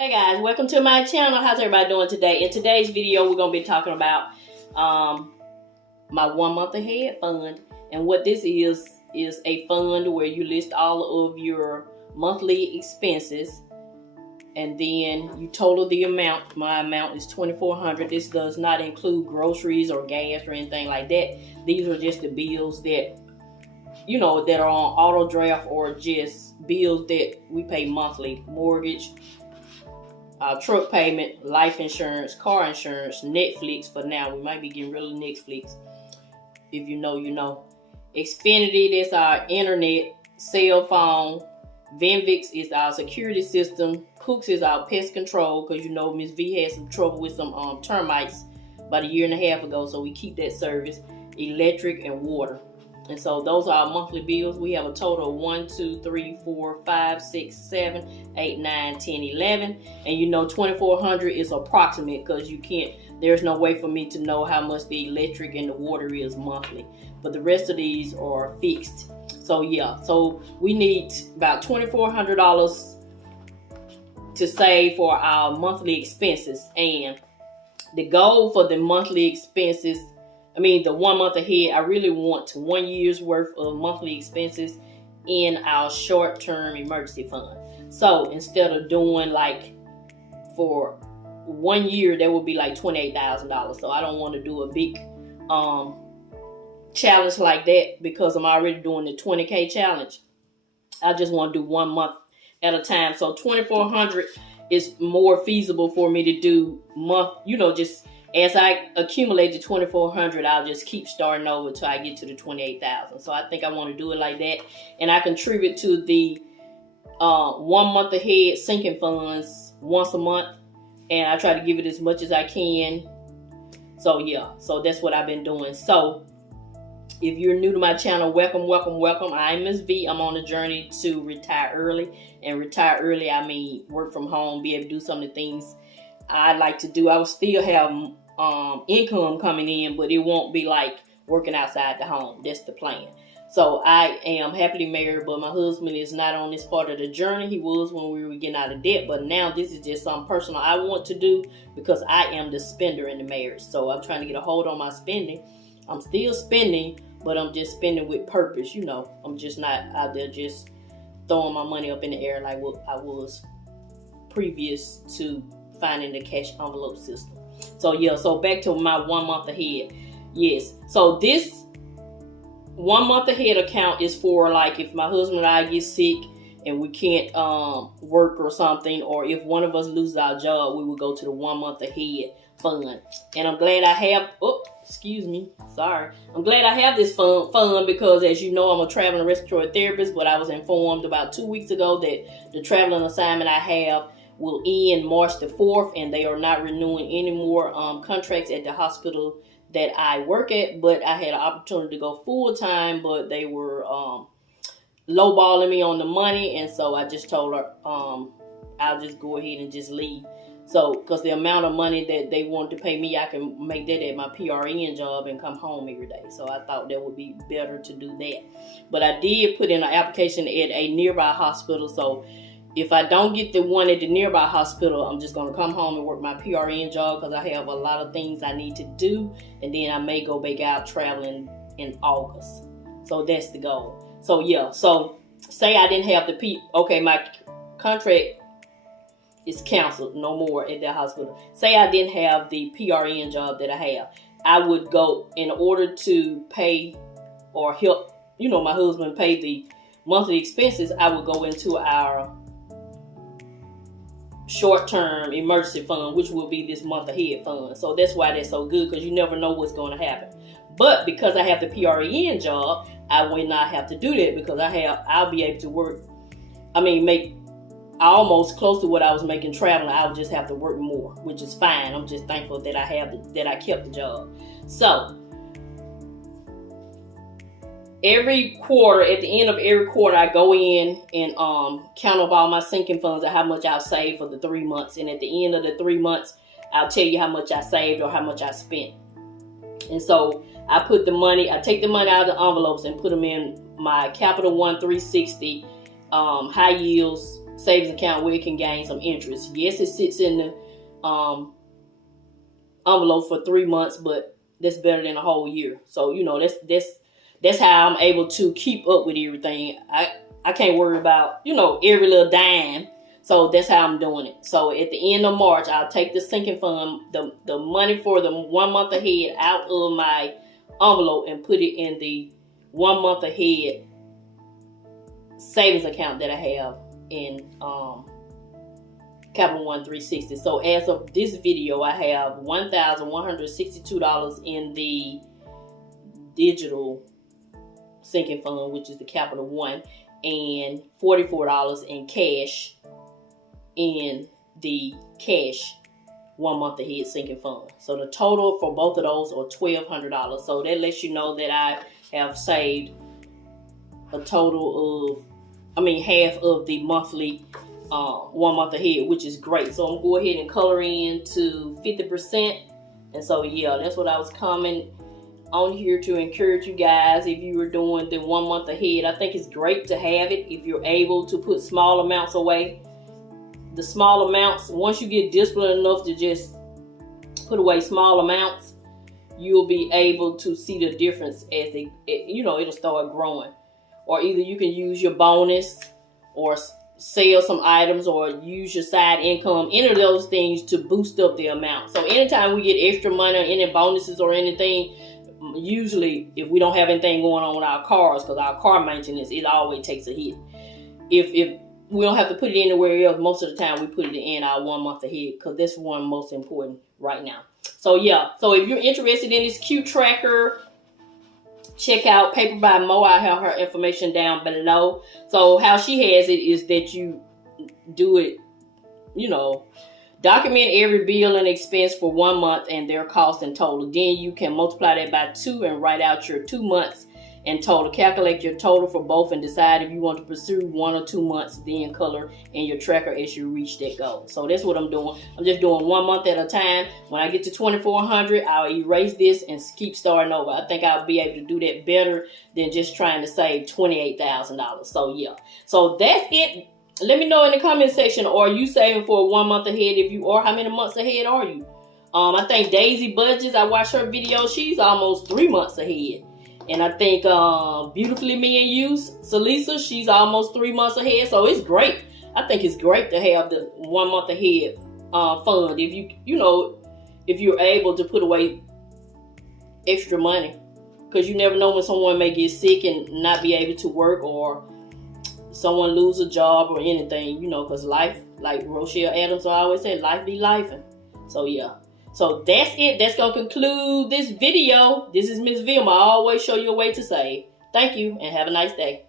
Hey guys, welcome to my channel. How's everybody doing today? In today's video, we're going to be talking about my 1 month ahead fund. And what this is a fund where you list all of your monthly expenses and then you total the amount. My amount is $2,400. This does not include groceries or gas or anything like that. These are just the bills that that are on auto draft, or just bills that we pay monthly: mortgage, truck payment, life insurance, car insurance, Netflix. For now, we might be getting rid of Netflix. If you know, you know. Xfinity, that's our internet, cell phone. Venvix is our security system. Cooks is our pest control, because Mrs Vee had some trouble with some termites about 1.5 years ago, so we keep that service. Electric and water. And so those are our monthly bills. We have a total of 1, 2, 3, 4, 5, 6, 7, 8, 9, 10, 11. And $2,400 is approximate, because there's no way for me to know how much the electric and the water is monthly. But the rest of these are fixed. So yeah, so we need about $2,400 to save for our monthly expenses. And the goal for the monthly expenses, the 1 month ahead, I really want 1 year's worth of monthly expenses in our short-term emergency fund. So instead of doing for 1 year, that would be like $28,000. So I don't want to do a big challenge like that, because I'm already doing the 20K challenge. I just want to do 1 month at a time. So $2,400 is more feasible for me to do just as I accumulate the $2,400, I'll just keep starting over till I get to the $28,000. So I think I want to do it like that. And I contribute to the 1 month ahead sinking funds once a month. And I try to give it as much as I can. So yeah, so that's what I've been doing. So if you're new to my channel, welcome, welcome, welcome. I'm Mrs Vee. I'm on a journey to retire early. And retire early, I mean work from home, be able to do some of the things I like to do. I will still have income coming in, but it won't be like working outside the home. That's the plan. So I am happily married, but my husband is not on this part of the journey. He was when we were getting out of debt, but now this is just something personal I want to do, because I am the spender in the marriage. So I'm trying to get a hold on my spending. I'm still spending, but I'm just spending with purpose. I'm just not out there just throwing my money up in the air like what I was previous to finding the cash envelope system. So yeah, so back to my 1 month ahead. Yes, so this 1 month ahead account is for if my husband and I get sick and we can't work or something, or if one of us loses our job, we will go to the 1 month ahead fund. And I'm glad I have, I'm glad I have this fund because, as you know, I'm a traveling respiratory therapist, but I was informed about 2 weeks ago that the traveling assignment I have will end March the 4th, and they are not renewing any more contracts at the hospital that I work at. But I had an opportunity to go full time, but they were lowballing me on the money, and so I just told her I'll just go ahead and just leave. So, because the amount of money that they wanted to pay me, I can make that at my PRN job and come home every day. So I thought that would be better to do that. But I did put in an application at a nearby hospital. So if I don't get the one at the nearby hospital, I'm just going to come home and work my PRN job, because I have a lot of things I need to do. And then I may go back out traveling in August. So that's the goal. So yeah, so say I didn't have my contract is canceled, no more at that hospital. Say I didn't have the PRN job that I have. I would go, in order to pay or help, my husband pay the monthly expenses, I would go into our short-term emergency fund, which will be this month ahead fund. So that's why that's so good, because you never know what's going to happen. But because I have the PRN job, I will not have to do that, because I'll be able to work, make almost close to what I was making traveling. I'll just have to work more, which is fine. I'm just thankful that I kept the job. So every quarter, at the end of every quarter, I go in and count up all my sinking funds and how much I've saved for the 3 months. And at the end of the 3 months, I'll tell you how much I saved or how much I spent. And so I take the money out of the envelopes and put them in my Capital One 360 high yields savings account where it can gain some interest. Yes, it sits in the envelope for 3 months, but that's better than a whole year. So, you know, that's how I'm able to keep up with everything. I can't worry about, you know, every little dime. So that's how I'm doing it. So at the end of March, I'll take the sinking fund, the money for the 1 month ahead out of my envelope and put it in the 1 month ahead savings account that I have in Capital One 360. So as of this video, I have $1,162 in the digital sinking fund, which is the Capital One, and $44 in cash in the cash 1 month ahead sinking fund. So the total for both of those are $1,200. So that lets you know that I have saved a total of, half of the monthly 1 month ahead, which is great. So I'm gonna go ahead and color in to 50%. And so yeah, that's what I was coming on here to encourage you guys. If you were doing the 1 month ahead, I think it's great to have it if you're able to put small amounts away. The small amounts, once you get disciplined enough to just put away small amounts, you'll be able to see the difference as it'll start growing. Or either you can use your bonus or sell some items or use your side income, any of those things to boost up the amount. So anytime we get extra money, any bonuses or anything, usually if we don't have anything going on with our cars, because our car maintenance, it always takes a hit. If we don't have to put it anywhere else, most of the time we put it in our 1 month ahead, because that's one most important right now. So yeah, so if you're interested in this cute tracker, check out Paper by Mo. I have her information down below. So how she has it is that you do it, document every bill and expense for 1 month and their cost in total. Then you can multiply that by 2 and write out your 2 months in total. Calculate your total for both and decide if you want to pursue 1 or 2 months, then color in your tracker as you reach that goal. So that's what I'm doing. I'm just doing 1 month at a time. When I get to 2,400, I'll erase this and keep starting over. I think I'll be able to do that better than just trying to save $28,000. So yeah, so that's it. Let me know in the comment section, are you saving for 1 month ahead? If you are, how many months ahead are you? I think Daisy Budgets, I watched her video, she's almost 3 months ahead. And I think Beautifully Me and You, Salisa, she's almost 3 months ahead. So it's great. I think it's great to have the 1 month ahead fund. If if you're able to put away extra money, because you never know when someone may get sick and not be able to work, or someone lose a job or anything, because life, like Rochelle Adams always said, life be lifing. So yeah. So that's it. That's going to conclude this video. This is Mrs Vee. I always show you a way to save. Thank you and have a nice day.